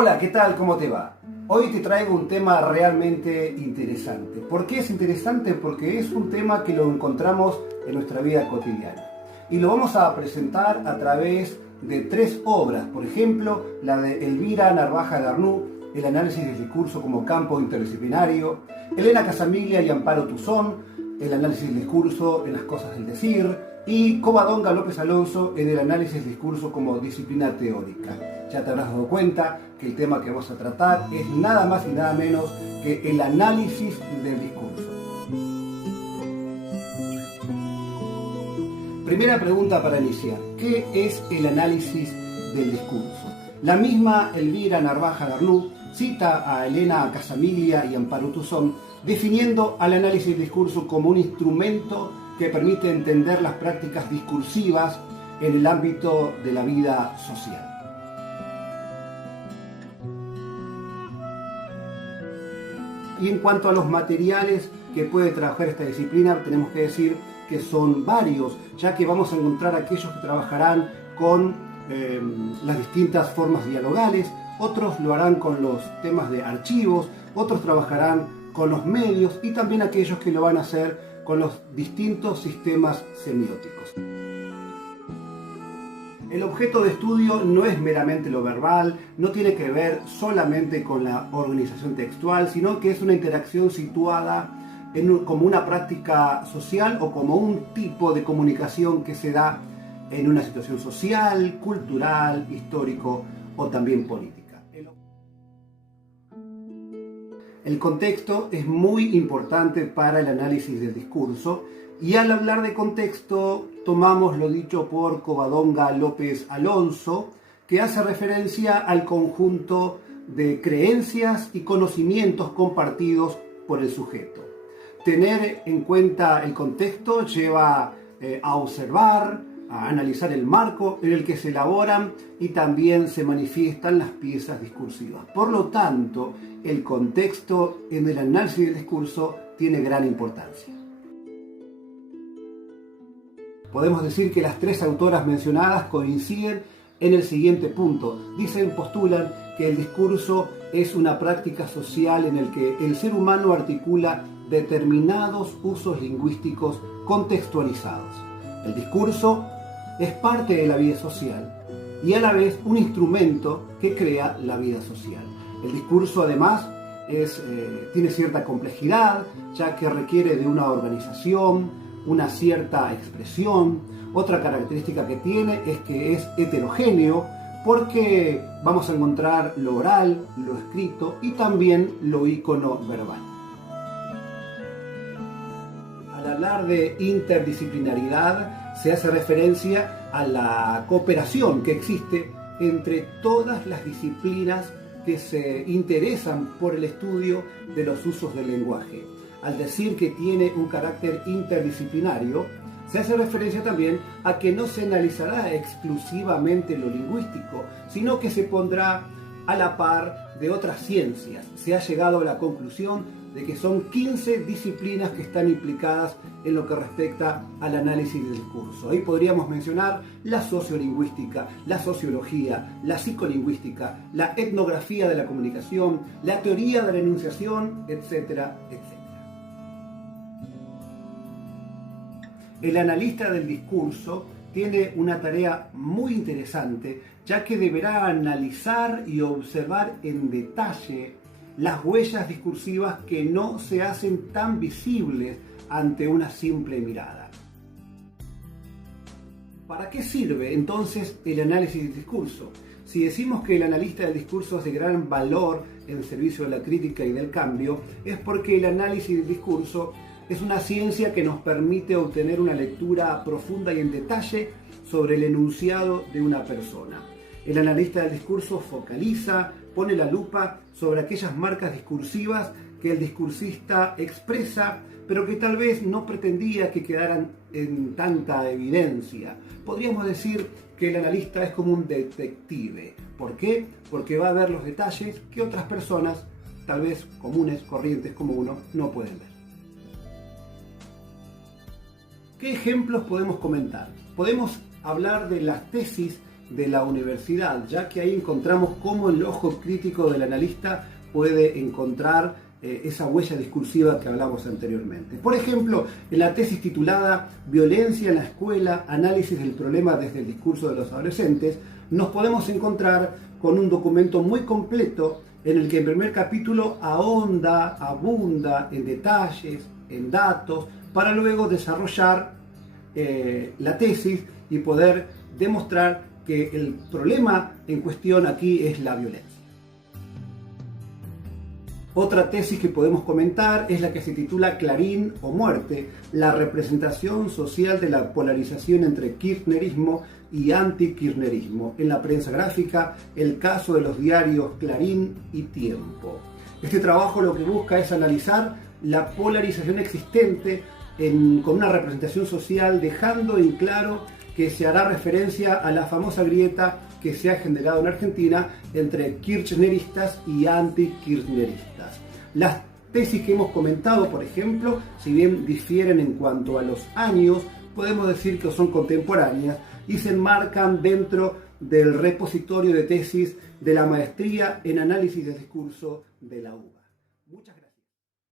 Hola, ¿qué tal? ¿Cómo te va? Hoy te traigo un tema realmente interesante. ¿Por qué es interesante? Porque es un tema que lo encontramos en nuestra vida cotidiana. Y lo vamos a presentar a través de 3 obras. Por ejemplo, la de Elvira Narvaja de Arnoux, el análisis del discurso como campo interdisciplinario, Elena Casamiglia y Amparo Tuzón, el análisis del discurso en las cosas del decir, y Covadonga López Alonso en el análisis del discurso como disciplina teórica. Ya te habrás dado cuenta que el tema que vamos a tratar es nada más y nada menos que el análisis del discurso. Primera pregunta para iniciar: ¿qué es el análisis del discurso? La misma Elvira Narvaja de Arnoux cita a Elena Casamiglia y Amparo Tuzón definiendo al análisis del discurso como un instrumento que permite entender las prácticas discursivas en el ámbito de la vida social. Y en cuanto a los materiales que puede trabajar esta disciplina, tenemos que decir que son varios, ya que vamos a encontrar aquellos que trabajarán con las distintas formas dialogales, otros lo harán con los temas de archivos, otros trabajarán con los medios y también aquellos que lo van a hacer con los distintos sistemas semióticos. El objeto de estudio no es meramente lo verbal, no tiene que ver solamente con la organización textual, sino que es una interacción situada como una práctica social o como un tipo de comunicación que se da en una situación social, cultural, histórico o también política. El contexto es muy importante para el análisis del discurso y al hablar de contexto tomamos lo dicho por Covadonga López Alonso, que hace referencia al conjunto de creencias y conocimientos compartidos por el sujeto. Tener en cuenta el contexto lleva a observar, a analizar el marco en el que se elaboran y también se manifiestan las piezas discursivas. Por lo tanto, el contexto en el análisis del discurso tiene gran importancia. Podemos decir que las 3 autoras mencionadas coinciden en el siguiente punto. Postulan que el discurso es una práctica social en el que el ser humano articula determinados usos lingüísticos contextualizados. El discurso es parte de la vida social y a la vez un instrumento que crea la vida social. El discurso además tiene cierta complejidad, ya que requiere de una organización, una cierta expresión. Otra característica que tiene es que es heterogéneo, porque vamos a encontrar lo oral, lo escrito y también lo ícono verbal. Al hablar de interdisciplinaridad, se hace referencia a la cooperación que existe entre todas las disciplinas que se interesan por el estudio de los usos del lenguaje. Al decir que tiene un carácter interdisciplinario, se hace referencia también a que no se analizará exclusivamente lo lingüístico, sino que se pondrá a la par de otras ciencias. Se ha llegado a la conclusión de que son 15 disciplinas que están implicadas en lo que respecta al análisis del discurso. Ahí podríamos mencionar la sociolingüística, la sociología, la psicolingüística, la etnografía de la comunicación, la teoría de la enunciación, etcétera, etcétera. El analista del discurso tiene una tarea muy interesante, ya que deberá analizar y observar en detalle las huellas discursivas que no se hacen tan visibles ante una simple mirada. ¿Para qué sirve entonces el análisis del discurso? Si decimos que el analista del discurso es de gran valor en servicio de la crítica y del cambio, es porque el análisis del discurso es una ciencia que nos permite obtener una lectura profunda y en detalle sobre el enunciado de una persona. El analista del discurso focaliza, pone la lupa sobre aquellas marcas discursivas que el discursista expresa, pero que tal vez no pretendía que quedaran en tanta evidencia. Podríamos decir que el analista es como un detective. ¿Por qué? Porque va a ver los detalles que otras personas, tal vez comunes, corrientes como uno, no pueden ver. ¿Qué ejemplos podemos comentar? Podemos hablar de las tesis de la universidad, ya que ahí encontramos cómo el ojo crítico del analista puede encontrar esa huella discursiva que hablamos anteriormente. Por ejemplo, en la tesis titulada Violencia en la escuela, análisis del problema desde el discurso de los adolescentes, nos podemos encontrar con un documento muy completo en el que el primer capítulo abunda en detalles, en datos, para luego desarrollar la tesis y poder demostrar que el problema en cuestión aquí es la violencia. Otra tesis que podemos comentar es la que se titula Clarín o muerte, la representación social de la polarización entre kirchnerismo y antikirchnerismo. En la prensa gráfica, el caso de los diarios Clarín y Tiempo. Este trabajo lo que busca es analizar la polarización existente con una representación social, dejando en claro que se hará referencia a la famosa grieta que se ha generado en Argentina entre kirchneristas y antikirchneristas. Las tesis que hemos comentado, por ejemplo, si bien difieren en cuanto a los años, podemos decir que son contemporáneas y se enmarcan dentro del repositorio de tesis de la maestría en análisis del discurso de la UBA.